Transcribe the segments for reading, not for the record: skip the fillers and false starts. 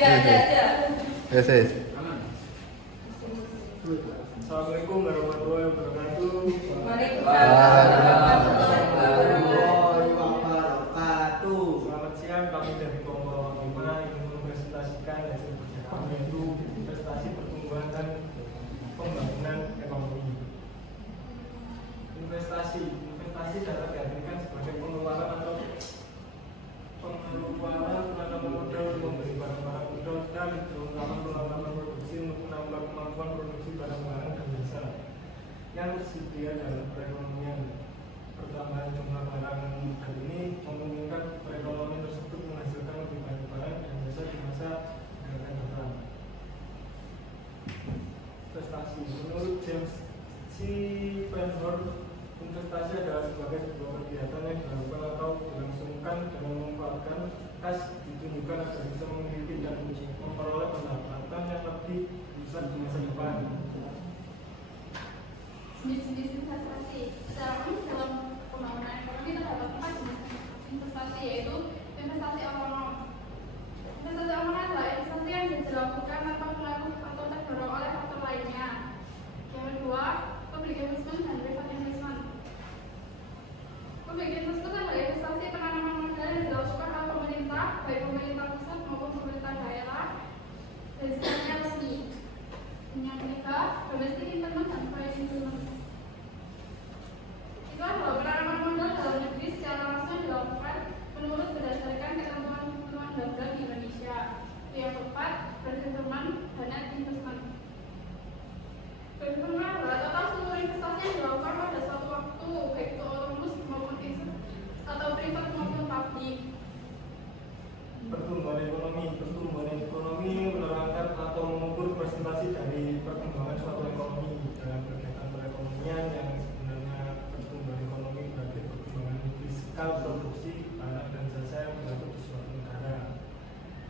Yes, yes. Assalamualaikum warahmatullahi wabarakatuh. Warahmatullahi wabarakatuh. Selamat siang, kami dari Kelompok 5 ingin mempresentasikan hasil kerja kami itu investasi pertumbuhan dan pembangunan ekonomi. Investasi dapat diartikan sebagai pengeluaran atau penanaman modal membeli barang-barang modal dan terutama penanaman produksi untuk menambah kemampuan produksi barang-barang dan jasa yang tersedia dalam perekonomian. Pertambahan jumlah barang modal ini memungkinkan perekonomian tersebut menghasilkan lebih banyak barang dan jasa di masa yang akan datang. Investasi menurut James C. Fenhorn, investasi adalah sebuah kegiatan yang dilakukan atau dilangsungkan dan memanfaatkan kas ditunjukkan agar bisa memiliki dan memperoleh pendapatan yang lebih besar di masa depan. Jenis-jenis investasi. Secara umum dalam pembangunan ekonomi terdapat 4 jenis investasi, yaitu investasi otonom. Investasi otonom adalah investasi yang dilakukan tanpa pengaruh atau terdorong oleh faktor lainnya. Yang kedua, public investment dan private investment. Public investment adalah investasi penanaman modal yang dilakukan oleh pemerintah, baik pemerintah pusat maupun pemerintah daerah, dan sifatnya resmi. Yang ketiga, domestic investment dan foreign investment. Itu adalah penanaman modal dalam negeri secara langsung dilakukan menurut berdasarkan ketentuan undang-undang di Indonesia. Yang keempat, berinvestment dan net investment. Berinvestment adalah total seluruh investasi yang dilakukan pada suatu waktu, baik itu otonom maupun atau privat maupun publik. Pertumbuhan ekonomi menerangkan atau mengukur presentasi dari perkembangan suatu ekonomi dalam kegiatan perekonomian yang sebenarnya pertumbuhan ekonomi berarti perkembangan fiskal produksi barang dan jasa yang berlaku di suatu negara.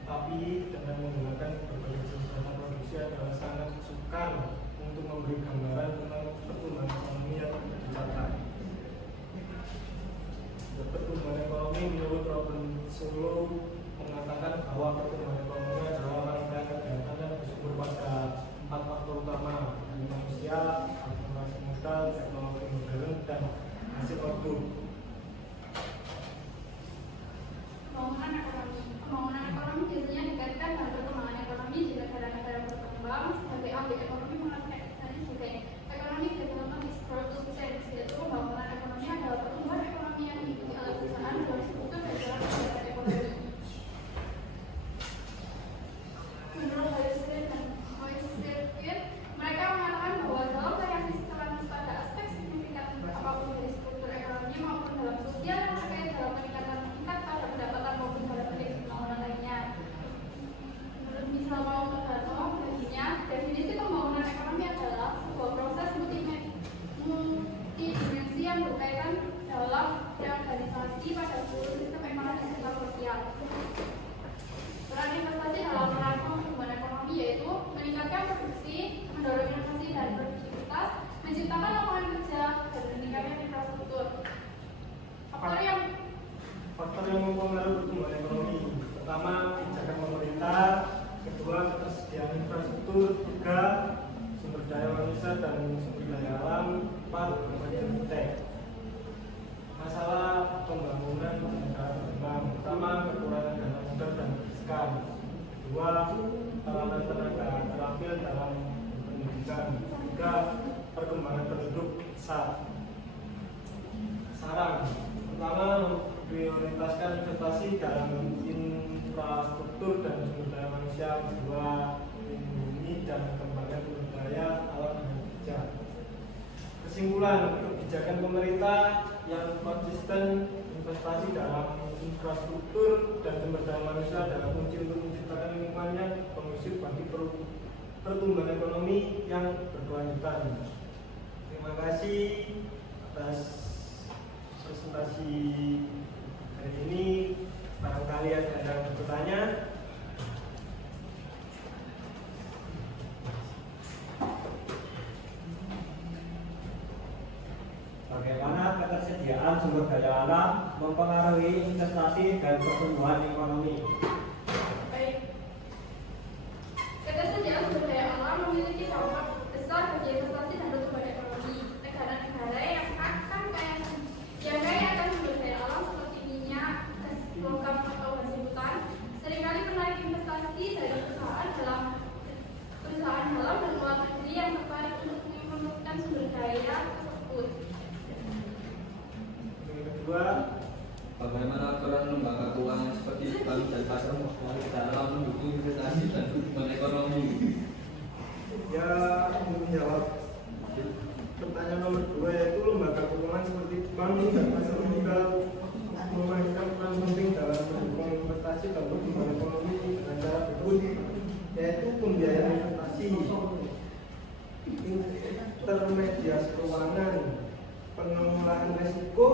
Tapi dengan menggunakan berbagai jenis data produksi adalah sangat sukar untuk memberi gambaran tentang pertumbuhan ekonomi yang dicatat. Pertumbuhan ekonomi menurut Robin Solow mengatakan bahwa pertumbuhan ekonomi adalah rangkaian kegiatan yang bersumber pada 4 faktor utama, manusia, akumulasi modal, teknologi modern, dan hasil output. Pembangunan ekonomi biasanya dikaitkan dengan perkembangan ekonomi di negara-negara berkembang. Sebagai ahli ekonomi mengatakan sebagai economic development is growth to sense, yaitu pembangunan ekonomi adalah pertumbuhan ekonomi yang diikuti oleh perusahaan dalam struktur dan dalam kegiatan ekonomi. Menurut Hoyt dan Hoyt, mereka mengatakan bahwa dalam variasi skala pada aspek signifikan apapun dari struktur ekonomi maupun dalam sosial yang terkait dalam peningkatan tingkat pada pendapatan maupun pada indeks pembangunan lainnya. Menurut Misal Paulo, baginya definisi pembangunan ekonomi adalah sebuah proses multidimensi yang berkaitan dalam reorganisasi pada seluruh sistem ekonomi serta sosial. Peran investasi dalam rangka pertumbuhan ekonomi yaitu meningkatkan produksi, mendorong inovasi dan produktivitas, menciptakan lapangan kerja, dan meningkatkan infrastruktur. Faktor yang mempengaruhi pertumbuhan ekonomi: pertama, kebijakan pemerintah; kedua, ketersediaan infrastruktur; tiga, sumber daya manusia dan sumber daya alam; empat, kemajuan tech. Masalah pembangunan negara berkembang: pertama, kekurangan dana modal dan fiskal; kedua, sarana tenaga terampil dalam pendidikan; tiga, perkembangan penduduk besar. Saran: pertama, prioritaskan investasi dalam infrastruktur dan sumber daya manusia; kedua, lindungi dan kembangkan sumber daya alam dan kerja. Kesimpulan: kebijakan pemerintah yang konsisten, investasi dalam infrastruktur dan sumber daya manusia adalah kunci untuk menciptakan lingkungan yang kondusif bagi pertumbuhan ekonomi yang berkelanjutan. Terima kasih atas presentasi hari ini. Barangkali ada yang bertanya. Bagaimana ketersediaan sumber daya alam mempengaruhi investasi dan pertumbuhan ekonomi? Baik, memiliki dampak besar bagi investasi dan pertumbuhan ekonomi. Negara-negara yang kaya akan sumber daya alam seperti minyak, gas logam atau gas hutan, seringkali menarik investasi dari perusahaan dalam dan luar negeri yang tertarik untuk memanfaatkan sumber daya tersebut. Yang kedua, bagaimana peran lembaga keuangan seperti bank dan pasar modal dalam mendukung investasi dan pertumbuhan ekonomi? ya untuk menjawab pertanyaan nomor 2, yaitu lembaga keuangan seperti bank dan pasar modal memainkan peran penting dalam mendukung investasi dan pertumbuhan ekonomi dengan cara berikut, yaitu pembiayaan investasi, intermediasi keuangan, pengelolaan risiko,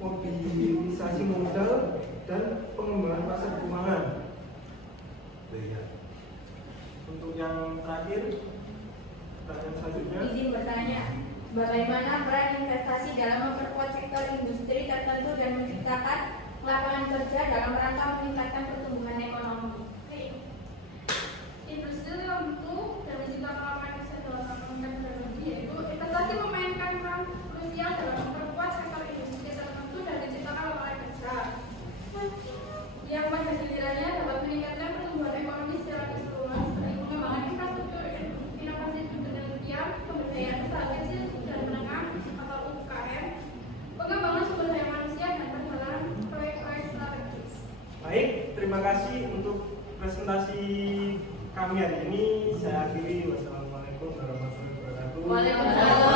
mobilisasi modal, dan pengembangan pasar keuangan. Untuk yang terakhir, pertanyaan selanjutnya, Izin bertanya, bagaimana peran investasi dalam memperkuat sektor industri tertentu dan menciptakan lapangan kerja dalam rangka meningkatkan pertumbuhan ekonomi? Industri tertentu dan menciptakan lapangan kerja dalam rangka meningkatkan ekonomi, yaitu investasi memainkan peran krusial dalam memperkuat sektor industri tertentu dan menciptakan lapangan kerja yang pada gilirannya dapat meningkatkan pertumbuhan ekonomi secara keseluruhan seperti pengembangan infrastruktur, inovasi penelitian, pemberdayaan usaha kecil dan menengah atau UKM, pengembangan sumber daya manusia dan perjalanan proyek-proyek strategis. baik, terima kasih untuk presentasi kami hari ini. Saya akhiri. Wassalamualaikum warahmatullahi wabarakatuh. Waalaikumsalam.